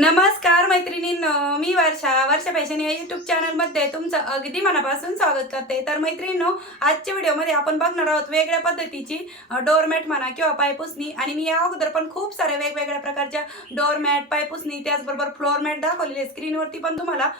नमस्कार मैत्रिणींनो मी वर्षा. वर्षा फॅशन या युट्यूब चॅनलमध्ये तुमचं अगदी मनापासून स्वागत करते. तर मैत्रिणींनो आजच्या व्हिडिओमध्ये आपण बघणार आहोत वेगळ्या पद्धतीची डोरमॅट म्हणा किंवा पायपुसणी. आणि मी या अगोदर पण खूप साऱ्या वेगवेगळ्या प्रकारच्या डोरमॅट पायपुसणी त्याचबरोबर फ्लोअरमॅट दाखवलेले स्क्रीनवरती पण तुम्हाला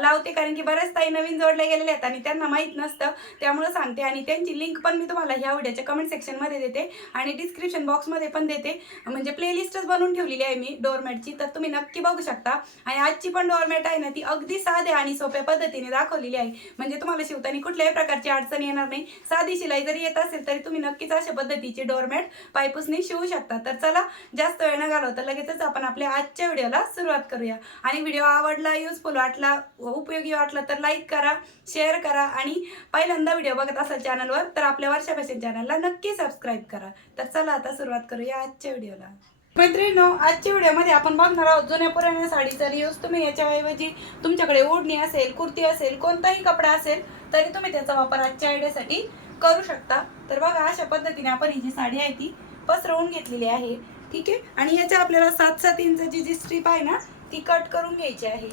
लावते. कारण की बऱ्याच ताई नवीन जोडल्या गेलेल्या आहेत आणि त्यांना माहीत नसतं. त्यामुळं सांगते आणि त्यांची लिंक पण मी तुम्हाला ह्या व्हिडिओच्या कमेंट सेक्शनमध्ये देते आणि डिस्क्रिप्शन बॉक्समध्ये पण देते. म्हणजे प्लेलिस्टच बनवून ठेवलेली आहे मी डोरमॅटची तर तुम्ही नक्की बघू शकता. आणि आजची पण डोरमॅट आहे ना ती अगदी साध्या आणि सोप्या पद्धतीने दाखवलेली आहे. म्हणजे तुम्हाला शिवताना कुठल्याही प्रकारची अडचण येणार नाही. साधी शिलाई जरी येत असेल तरी तुम्ही नक्कीच अशा पद्धतीची डोरमॅट पायपुसणी शिवू शकता. तर चला जास्त वेळ न घालवता लगेचच आपण आपल्या आजच्या व्हिडिओला सुरुवात करूया. आणि व्हिडिओ आवडला युजफुल वाटला उपयोगी वाटला तर लाईक करा शेअर करा आणि पहिल्यांदा व्हिडिओ बघत असाल चॅनलवर तर आपल्या वर्षा फॅशन चॅनलला नक्की सबस्क्राईब करा. तर चला आता सुरुवात करूया आजच्या व्हिडिओला. मैत्रिणीनो आजच्या व्हिडिओमध्ये आपण बघणार आहोत जुन्या पुराण्या साडीचा रियूज तुम्ही याच्याऐवजी तुमच्याकडे ओढणी असेल कुर्ती असेल कोणताही कपडा असेल तरी तुम्ही त्याचा वापर आजच्या आयडियासाठी करू शकता. तर बघा अशा पद्धतीने आपण ही जी साडी आहे ती पसरवून घेतलेली आहे. ठीक आहे? आणि याच्या आपल्याला सात सात इंचाची जी स्ट्रीप आहे ना ती कट करून घ्यायची आहे.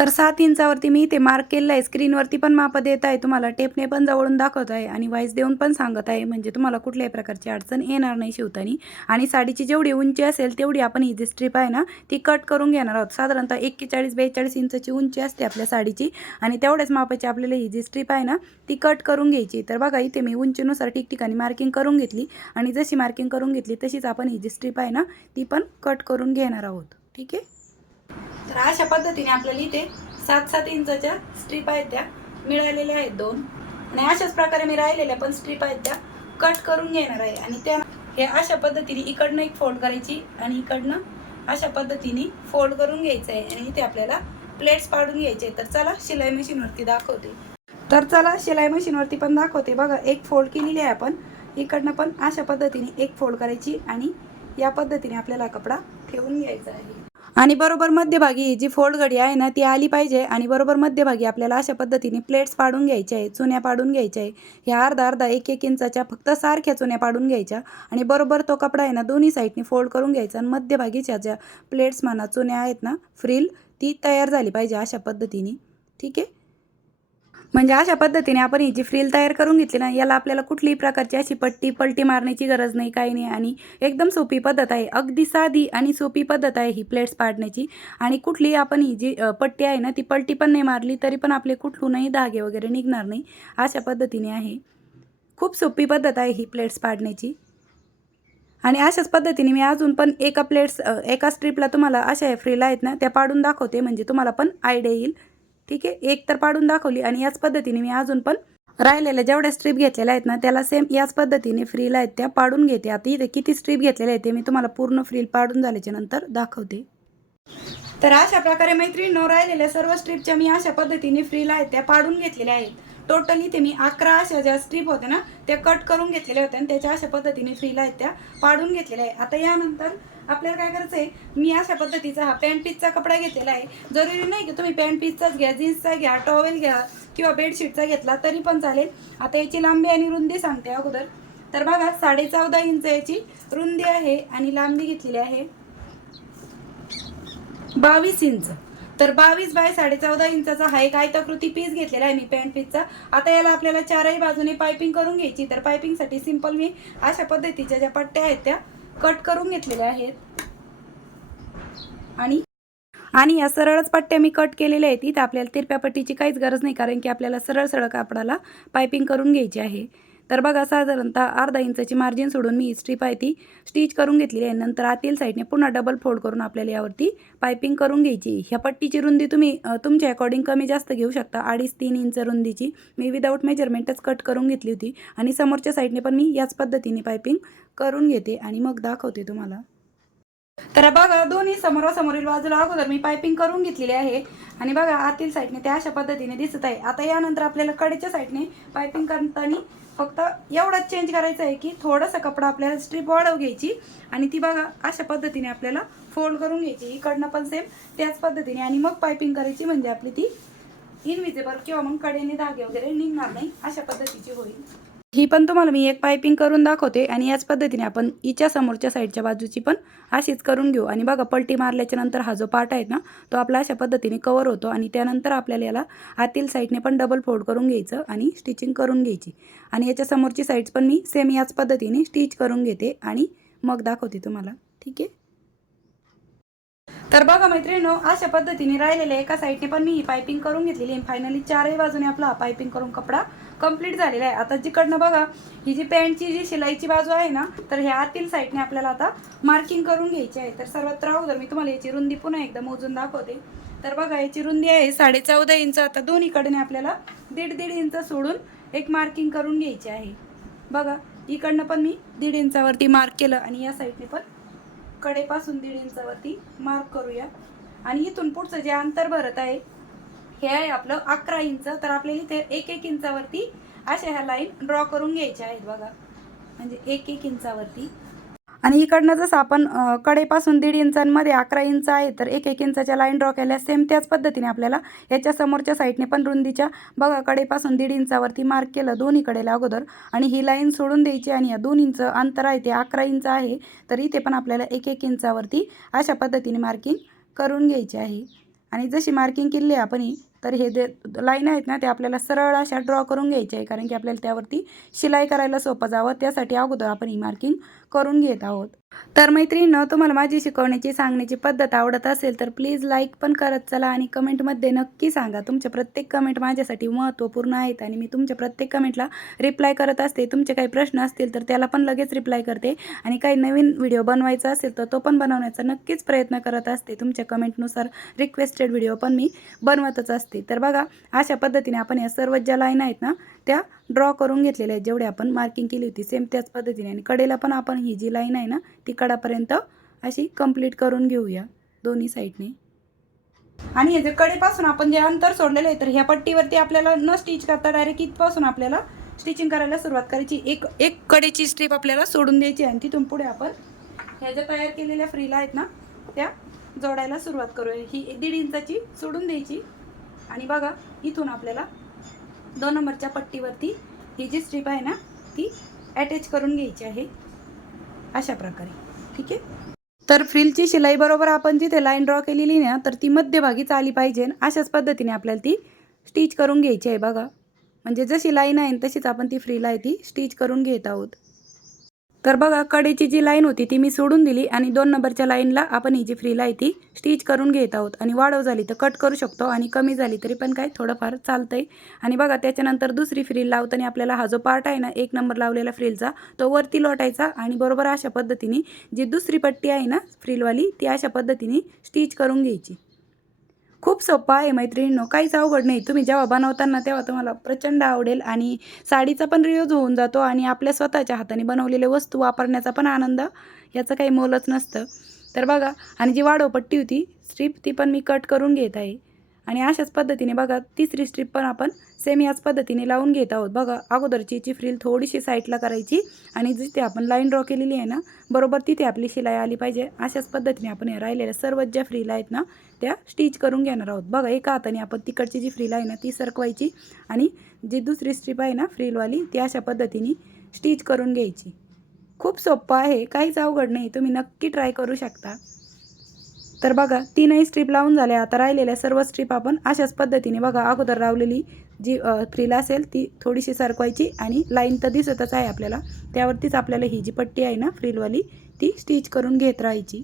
तर सात इंचावरती मी इथे मार्क केलं आहे स्क्रीनवरती पण माप देत आहे. तुम्हाला टेपने पण जवळून दाखवत आहे आणि वाईस देऊन पण सांगत आहे. म्हणजे तुम्हाला कुठल्याही प्रकारची अडचण येणार नाही शिवतानी. आणि साडीची जेवढी उंची असेल तेवढी आपण ही जी स्ट्रीप आहे ना ती कट करून घेणार आहोत. साधारणतः एक्केचाळीस बेचाळीस इंचाची उंची असते आपल्या साडीची. आणि तेवढ्याच मापाची आपल्याला ही जी स्ट्रीप आहे ना ती कट करून घ्यायची. तर बघा इथे मी उंचीनुसार ठिकठिकाणी मार्किंग करून घेतली. आणि जशी मार्किंग करून घेतली तशीच आपण ही जी स्ट्रीप आहे ना ती पण कट करून घेणार आहोत. ठीक आहे? तर अशा पद्धतीने आपल्याला इथे सात सात इंचाच्या स्ट्रीप आहेत त्या. मिळालेल्या आहेत दोन. आणि अशाच प्रकारे मी राहिलेल्या पण स्ट्रीप आहेत त्या. कट करून घेणार आहे. आणि त्या हे अशा पद्धतीने इकडनं एक फोल्ड करायची आणि इकडनं अशा पद्धतीने फोल्ड करून घ्यायचं आहे. आणि इथे आपल्याला प्लेट्स पाडून घ्यायचे तर चला शिलाई मशीनवरती दाखवते. तर चला शिलाई मशीनवरती पण दाखवते. बघा एक फोल्ड केलेली आहे आपण. इकडनं पण अशा पद्धतीने एक फोल्ड करायची आणि या पद्धतीने आपल्याला कपडा ठेवून घ्यायचा आहे. आणि बरोबर मध्यभागी ही जी फोल्ड घडी आहे ना ती आली पाहिजे आणि बरोबर मध्यभागी आपल्याला अशा पद्धतीने प्लेट्स पाडून घ्यायच्या आहे चुन्या पाडून घ्यायच्या आहे ह्या अर्धा अर्धा एक एक इंचाच्या फक्त सारख्या चुन्या पाडून घ्यायच्या आणि बरोबर तो कपडा आहे ना दोन्ही साईडनी फोल्ड करून घ्यायचा आणि मध्यभागीच्या ज्या प्लेट्स म्हणा चुन्या आहेत ना फ्रिल ती तयार झाली पाहिजे अशा पद्धतीने. ठीक आहे? म्हणजे अशा पद्धतीने आपण ही जी फ्रील तयार करून घेतली ना याला आपल्याला कुठलीही प्रकारची अशी पट्टी पलटी मारण्याची गरज नाही काही नाही. आणि एकदम सोपी पद्धत आहे. अगदी साधी आणि सोपी पद्धत आहे ही प्लेट्स पाडण्याची. आणि कुठलीही आपण ही जी पट्टी आहे ना ती पलटी पण नाही मारली तरी पण आपले कुठलूनही धागे वगैरे निघणार नाही अशा पद्धतीने आहे. खूप सोपी पद्धत आहे ही प्लेट्स पाडण्याची. आणि अशाच पद्धतीने मी अजून पण एका प्लेट्स एका स्ट्रीपला तुम्हाला अशा फ्रीला आहेत ना त्या पाडून दाखवते. म्हणजे तुम्हाला पण आयडिया येईल. ठीक आहे? एक तर पाडून दाखवली आणि याच पद्धतीने मी अजून पण राहिलेल्या जेवढ्या स्ट्रीप घेतलेल्या आहेत ना त्याला सेम याच पद्धतीने फ्रीला आहेत. त्या पाडून घेते. आता इथे किती स्ट्रीप घेतलेल्या आहेत ते मी तुम्हाला पूर्ण फ्रील पाडून झाल्याच्यानंतर दाखवते. तर अशा प्रकारे मैत्रिणी राहिलेल्या सर्व स्ट्रीपच्या मी अशा पद्धतीने फ्रीला आहेत. त्या पाडून घेतलेल्या आहेत. टोटली ते मी अकरा अशा ज्या स्ट्रीप होत्या ना त्या कट करून घेतलेल्या होत्या आणि त्याच्या अशा पद्धतीने फ्रीला आहेत त्या पाडून घेतलेल्या आहे आता यानंतर आपल्याला काय करायचं आहे? मी अशा पद्धतीचा हा पॅन्ट पीसचा कपडा घेतलेला आहे. जरुरी नाही की तुम्ही पॅन्ट पीसचाच घ्या जीन्सचा घ्या टॉवेल घ्या किंवा बेडशीटचा घेतला तरी पण चालेल. आता याची लांबी आणि रुंदी सांगते अगोदर. तर बघा साडे चौदा इंच याची रुंदी आहे आणि लांबी घेतलेली आहे. बावीस इंच. तर बावीस बाय साडे चौदा इंचाचा हा एक आयताकृती पीस घेतलेला आहे मी पॅन्ट पीसचा आता याला आपल्याला चारही बाजूने पायपिंग करून घ्यायची. तर पायपिंगसाठी सिंपल मी अशा पद्धतीच्या ज्या पट्ट्या आहेत त्या कट करून घेतलेले आहेत. आणि आणि या सरळच पट्ट्या मी कट केलेल्या आहेत. इथं आपल्याला तिरप्या पट्टीची काहीच गरज नाही कारण की आपल्याला सरळ सरळ कापडाला पायपिंग करून घ्यायची आहे. तर बघा साधारणतः अर्धा इंचाची मार्जिन सोडून मी स्ट्रीप आहे ती स्टिच करून घेतलेली आहे. नंतर आतील साईडने पुन्हा डबल फोल्ड करून आपल्याला यावरती पायपिंग करून घ्यायची. ह्या पट्टीची रुंदी तुम्ही तुमच्या अकॉर्डिंग कमी जास्त घेऊ शकता. अडीच तीन इंच रुंदीची. मी विदाऊट मेजरमेंटच कट करून घेतली होती. आणि समोरच्या साईडने पण मी याच पद्धतीने पायपिंग करून घेते आणि मग दाखवते तुम्हाला. तर बघा दोन्ही समोरासमोरील बाजूला अगोदर मी पायपिंग करून घेतलेली आहे. आणि बघा आतील साईडने त्या अशा पद्धतीने दिसत आहे. आता यानंतर आपल्याला कडेच्या साईडने पायपिंग करताना फक्त एवढंच चेंज करायचं आहे की थोडासा कपडा आपल्याला स्ट्रीप वाढव घ्यायची आणि ती बघा अशा पद्धतीने आपल्याला फोल्ड करून घ्यायची. इकडनं पण सेम त्याच पद्धतीने. आणि मग पायपिंग करायची म्हणजे आपली ती इनविजेबल किंवा मग कडेने धागे वगैरे निघणार नाही. अशा पद्धतीची होईल. ही पण तुम्हाला मी एक पायपिंग करून दाखवते आणि याच पद्धतीने आपण हिच्या समोरच्या साईडच्या बाजूची पण अशीच करून घेऊ. आणि बघा पलटी मारल्याच्या नंतर हा जो पार्ट आहे ना तो आपला अशा पद्धतीने कवर होतो आणि त्यानंतर आपल्याला याला आतील साईडने पण डबल फोल्ड करून घ्यायचं आणि स्टिचिंग करून घ्यायची. आणि याच्या समोरची साईड्स पण मी सेम याच पद्धतीने स्टिच करून घेते आणि मग दाखवते तुम्हाला. ठीक आहे? तर बघा मैत्रिणीनो अशा पद्धतीने राहिलेल्या एका साईडने पण मी ही पायपिंग करून घेतलेली आहे. फायनली चारही बाजूने आपला हा पायपिंग करून कपडा कंप्लीट झालेला आहे. आता जिकडनं बघा ही जी पॅन्टची जी शिलाईची बाजू आहे ना तर ह्या आतील साईडने आपल्याला आता मार्किंग करून घ्यायची आहे. तर सर्वात अगोदर मी तुम्हाला याची रुंदी पुन्हा एकदा मोजून दाखवते. तर बघा याची रुंदी आहे साडे चौदा इंच. आता दोन्हीकडने आपल्याला दीड दीड इंच सोडून एक मार्किंग करून घ्यायची आहे. बघा इकडनं पण मी दीड इंचावरती मार्क केलं आणि या साईडने पण कडेपासून दीड इंचावरती मार्क करूया. आणि इथून पुढचं जे अंतर भरत आहे हे आहे आपलं अकरा इंच. तर आपल्याला इथे एक एक इंचावरती अशा ह्या लाईन ड्रॉ करून घ्यायच्या आहेत बघा. म्हणजे एक एक इंचावरती आणि इकडनं जसं आपण कडेपासून दीड इंचांमध्ये अकरा इंच आहे तर एक एक इंचाच्या लाईन ड्रॉ केल्या सेम त्याच पद्धतीने आपल्याला याच्या समोरच्या साईडने पण रुंदीच्या बघा कडेपासून दीड इंचावरती मार्क केलं दोन्ही कडेला अगोदर. आणि ही लाईन सोडून द्यायची आणि या दोन इंच अंतर आहे ते अकरा इंच आहे तर इथे पण आपल्याला एक एक इंचावरती अशा पद्धतीने मार्किंग करून घ्यायची आहे. आणि जशी मार्किंग केली आहे आपण ही तर हे जे लाईन आहेत ना ते आपल्याला सरळ अशा ड्रॉ करून घ्यायचे आहे कारण की आपल्याला त्यावरती शिलाई करायला सोपं जावं त्यासाठी अगोदर आपण ही मार्किंग करून घेत आहोत. तर मैत्रिणीनं तुम्हाला माझी शिकवण्याची सांगण्याची पद्धत आवडत असेल तर प्लीज लाईक पण करत चला आणि कमेंटमध्ये नक्की सांगा. तुमच्या प्रत्येक कमेंट माझ्यासाठी महत्त्वपूर्ण आहेत आणि मी तुमच्या प्रत्येक कमेंटला रिप्लाय करत असते. तुमचे काही प्रश्न असतील तर त्याला पण लगेच रिप्लाय करते आणि काही नवीन व्हिडिओ बनवायचा असेल तर तो पण बनवण्याचा नक्कीच प्रयत्न करत असते. तुमच्या कमेंटनुसार रिक्वेस्टेड व्हिडिओ पण मी बनवतच असते. तर बघा अशा पद्धतीने आपण या सर्व ज्या लाईन आहेत ना त्या ड्रॉ करून घेतलेल्या आहेत. जेवढे आपण मार्किंग केली होती सेम त्याच पद्धतीने. आणि कडेला पण आपण ही जी लाईन आहे ना ती कडापर्यंत अशी कंप्लीट करून घेऊया. दोन्ही साईडने आणि हे कडेपासून आपण जे अंतर सोडलेलं आहे तर ह्या पट्टीवरती आपल्याला न स्टिच करता डायरेक्ट इथपासून आपल्याला स्टिचिंग करायला सुरुवात करायची. एक एक कडेची स्ट्रीप आपल्याला सोडून द्यायची आणि तिथून पुढे आपण ह्या ज्या तयार केलेल्या फ्रीला आहेत ना त्या जोडायला सुरुवात करूया. ही दीड इंचाची सोडून द्यायची. आणि बघा इथून आपल्याला दोन नंबरच्या पट्टीवरती ही जी स्ट्रीप आहे ना ती अटॅच करून घ्यायची आहे. अशा प्रकारे. ठीक आहे? तर फ्रिलची शिलाई बरोबर आपण जिथे लाईन ड्रॉ केलेली ना तर ती मध्यभागीच आली पाहिजे अशाच पद्धतीने आपल्याला ती स्टिच करून घ्यायची आहे. बघा. म्हणजे जशी लाईन आहे तशीच आपण ती फ्रीला आहे ती स्टिच करून घेत आहोत. तर बघा कडेची जी लाईन होती ती मी सोडून दिली आणि दोन नंबरच्या लाईनला आपण ही जी फ्रीला आहे ती स्टिच करून घेत आहोत. आणि वाढव झाली तर कट करू शकतो आणि कमी झाली तरी पण काय थोडंफार चालतं आहे आणि बघा त्याच्यानंतर दुसरी फ्रील लावताना आपल्याला हा जो पार्ट आहे ना एक नंबर लावलेला फ्रीलचा तो वरती लोटायचा आणि बरोबर अशा पद्धतीने जी दुसरी पट्टी आहे ना फ्रीलवाली ती अशा पद्धतीने स्टिच करून घ्यायची. खूप सोपं आहे मैत्रिणींनो. काहीच अवघड नाही. तुम्ही जेव्हा बनवताना तेव्हा तुम्हाला प्रचंड आवडेल आणि साडीचा पण रियूज होऊन जातो आणि आपल्या स्वतःच्या हाताने बनवलेल्या वस्तू वापरण्याचा पण आनंद याचं काही मोलच नसतं. तर बघा आणि जी वाढवपट्टी होती स्ट्रीप ती पण मी कट करून घेत आहे. आणि अशाच पद्धतीने बघा तिसरी स्ट्रीप पण आपण सेम याच पद्धतीने लावून घेत आहोत. बघा अगोदरची जी फ्रील थोडीशी साईडला करायची आणि जिथे आपण लाईन ड्रॉ केलेली आहे ना बरोबर तिथे आपली शिलाई आली पाहिजे. अशाच पद्धतीने आपण या राहिलेल्या सर्व ज्या फ्रील आहेत ना त्या स्टिच करून घेणार आहोत. बघा एका हाताने आपण तिकडची जी फ्रील आहे ना ती सरकवायची आणि जी दुसरी स्ट्रीप आहे ना फ्रीलवाली ती अशा पद्धतीने स्टिच करून घ्यायची. खूप सोपं आहे काहीच अवघड नाही. तुम्ही नक्की ट्राय करू शकता. तर बघा तीनही स्ट्रीप लावून झाल्या आता राहिलेल्या सर्व स्ट्रीप आपण अशाच पद्धतीने बघा अगोदर लावलेली जी फ्रील असेल ती थोडीशी सरकवायची आणि लाईन तर दिसतच आहे आपल्याला. त्यावरतीच आपल्याला ही जी पट्टी आहे ना फ्रीलवाली ती स्टिच करून घेत राहायची.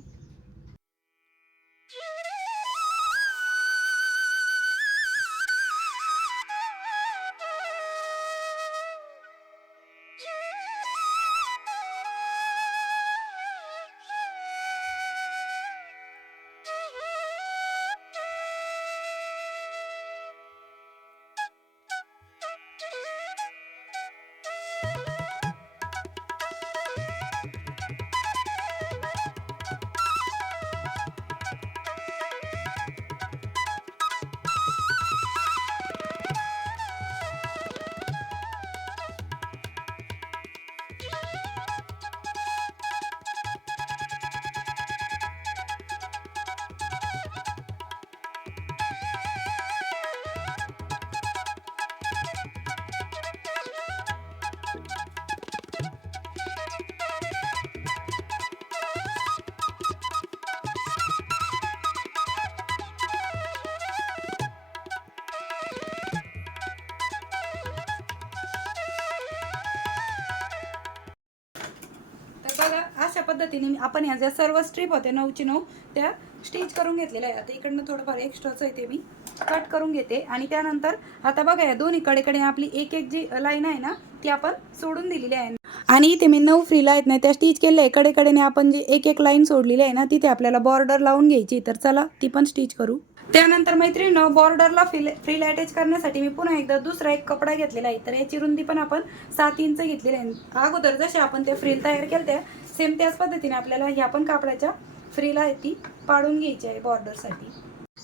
अशा पद्धतीने आपण ह्या ज्या सर्व स्ट्रीप होते नऊची नऊ त्या स्टिच करून घेतलेल्या आहे आता इकडनं थोडंफार एक्स्ट्राचं आहे ते मी कट करून घेते. आणि त्यानंतर आता बघा या दोन्ही कडेकडे आपली एक एक जी लाईन आहे ना ती आपण सोडून दिलेली आहे. आणि इथे मी नऊ फ्रीला आहेत ना त्या स्टिच केल्या आहे. कडेकडेने आपण जी एक एक लाईन सोडलेली आहे ना तिथे आपल्याला बॉर्डर लावून घ्यायची तर चला ती पण स्टिच करू. त्यानंतर मैत्रिणीनं बॉर्डरला फ्रील फ्रीला अटॅच करण्यासाठी मी पुन्हा एकदा दुसरा एक कपडा घेतलेला आहे. तर याची रुंदी पण आपण सात इंच घेतलेली आहे. अगोदर जसे आपण ते फ्रील तयार केल्या त्या सेम त्याच पद्धतीने आपल्याला ह्या पण कापडाच्या फ्रीला आहे ती पाडून घ्यायची आहे बॉर्डरसाठी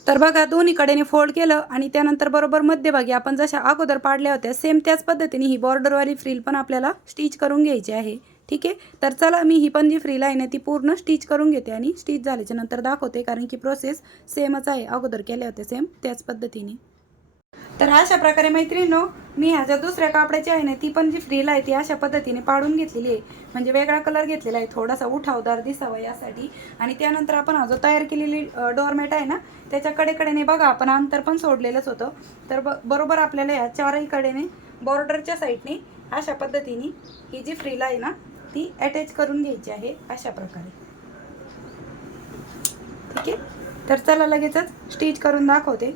तर बघा दोन्ही कडेने फोल्ड केलं आणि त्यानंतर बरोबर मध्यभागी आपण जशा अगोदर पाडल्या होत्या सेम त्याच पद्धतीने ही बॉर्डरवाली फ्रील पण आपल्याला स्टिच करून घ्यायची आहे. ठीक आहे? तर चला मी ही पण जी फ्रील आहे ना ती पूर्ण स्टिच करून घेते आणि स्टिच झाल्याच्यानंतर दाखवते कारण की प्रोसेस सेमच आहे. अगोदर केल्या होत्या सेम त्याच पद्धतीने. तर अशा प्रकारे मैत्रिणीनो मी ह्या ज्या दुसऱ्या कापडाची आहे ना ती पण जी फ्रील आहे ती अशा पद्धतीने पाडून घेतलेली आहे. म्हणजे वेगळा कलर घेतलेला आहे थोडासा उठावदार दिसावा यासाठी. आणि त्यानंतर आपण हा जो तयार केलेली डोरमॅट आहे ना त्याच्या कडेकडेने बघा आपण अंतर पण सोडलेलंच होतं. तर ब बरोबर आपल्याला या चारही कडेने बॉर्डरच्या साईडने अशा पद्धतीने ही जी फ्रील आहे ना ती अटॅच करून घ्यायची आहे अशा प्रकारे. ठीक आहे? तर चला लगेचच स्टिच करून दाखवते.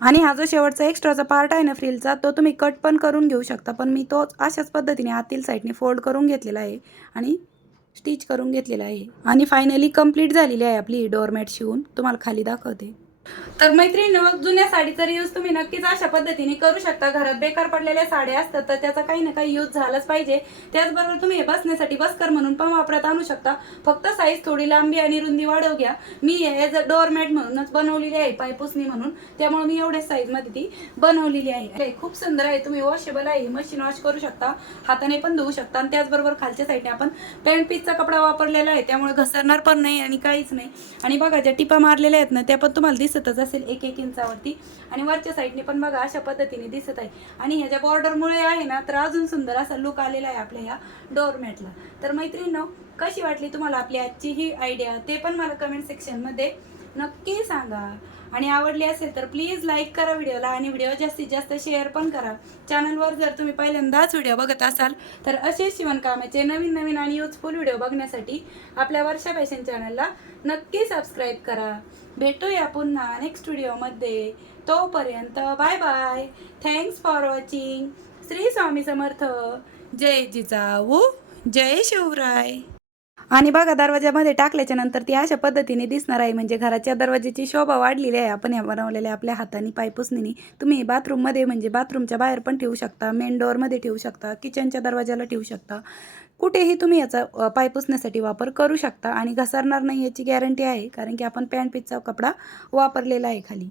आणि हा जो शेवटचा एक्स्ट्राचा पार्ट आहे ना फ्रीलचा तो तुम्ही कट पण करून घेऊ शकता पण मी तो अशाच पद्धतीने आतील साईडने फोल्ड करून घेतलेला आहे आणि स्टिच करून घेतलेला आहे. आणि फायनली कंप्लीट झालेली आहे आपली डोअरमॅट शिवून. तुम्हाला खाली दाखवते. तर मैत्रिणी जुन्या साडीचा यूज तुम्ही नक्कीच अशा पद्धतीने करू शकता. घरात बेकार पडलेल्या साड्या असतात तर त्याचा काही ना काही यूज झालाच पाहिजे. त्याचबरोबर तुम्ही हे बसण्यासाठी बसकर म्हणून पण वापरात आणू शकता. फक्त साईज थोडी लांबी आणि रुंदी वाढव घ्या मी एज अ डोअरमॅट म्हणूनच बनवलेली आहे पायपुसणी म्हणून. त्यामुळे मी एवढ्या साईजमध्ये ती बनवलेली आहे. खूप सुंदर आहे तुम्ही वॉशेबल आहे मशीन वॉश करू शकता. हाताने पण धुवू शकता. आणि त्याचबरोबर खालच्या साईडने आपण पॅन्ट पीसचा कपडा वापरलेला आहे. त्यामुळे घसरणार पण नाही आणि काहीच नाही. आणि बघा ज्या टिपा मारलेल्या आहेत ना त्या पण तुम्हाला दिसतच असेल एक एक इंचावरती. आणि वरच्या साईडने पण बघा अशा पद्धतीने दिसत आहे. आणि ह्याच्या बॉर्डरमुळे आहे ना तर अजून सुंदर असा लुक आलेला आहे आपल्या ह्या डोअरमॅटला तर मैत्रिणींनो कशी वाटली तुम्हाला आपली आजची ही आयडिया ते पण मला कमेंट सेक्शनमध्ये नक्की सांगा. आणि आवडली असेल तर प्लीज लाईक करा व्हिडिओला आणि व्हिडिओ जास्तीत जास्त शेअर पण करा. चॅनलवर जर तुम्ही पहिल्यांदाच व्हिडिओ बघत असाल तर असेच शिवणकामाचे नवीन नवीन आणि युजफुल व्हिडिओ बघण्यासाठी आपल्या वर्षा फॅशन चॅनलला नक्की सबस्क्राईब करा. भेटूया पुन्हा नेक्स्ट व्हिडिओमध्ये तोपर्यंत bye bye thanks for watching Shri Swami Samarth. जय जिजाऊ. जय शिवराय. आणि बघा दरवाजामध्ये टाकल्याच्या नंतर ती अशा पद्धतीने दिसणार आहे. म्हणजे घराच्या दरवाजाची शोभा वाढलेली आहे. आपण या बनवलेल्या आपल्या हाताने पायपुसणीने तुम्ही बाथरूममध्ये म्हणजे बाथरूमच्या बाहेर पण ठेवू शकता. मेन डोअरमध्ये ठेवू शकता. किचनच्या दरवाजाला ठेवू शकता. कुठेही तुम्ही याचा पाय पुसण्यासाठी वापर करू शकता. आणि घसरणार नाही याची गॅरंटी आहे. कारण की आपण पॅन्ट पिचचा कपडा वापरलेला आहे खाली.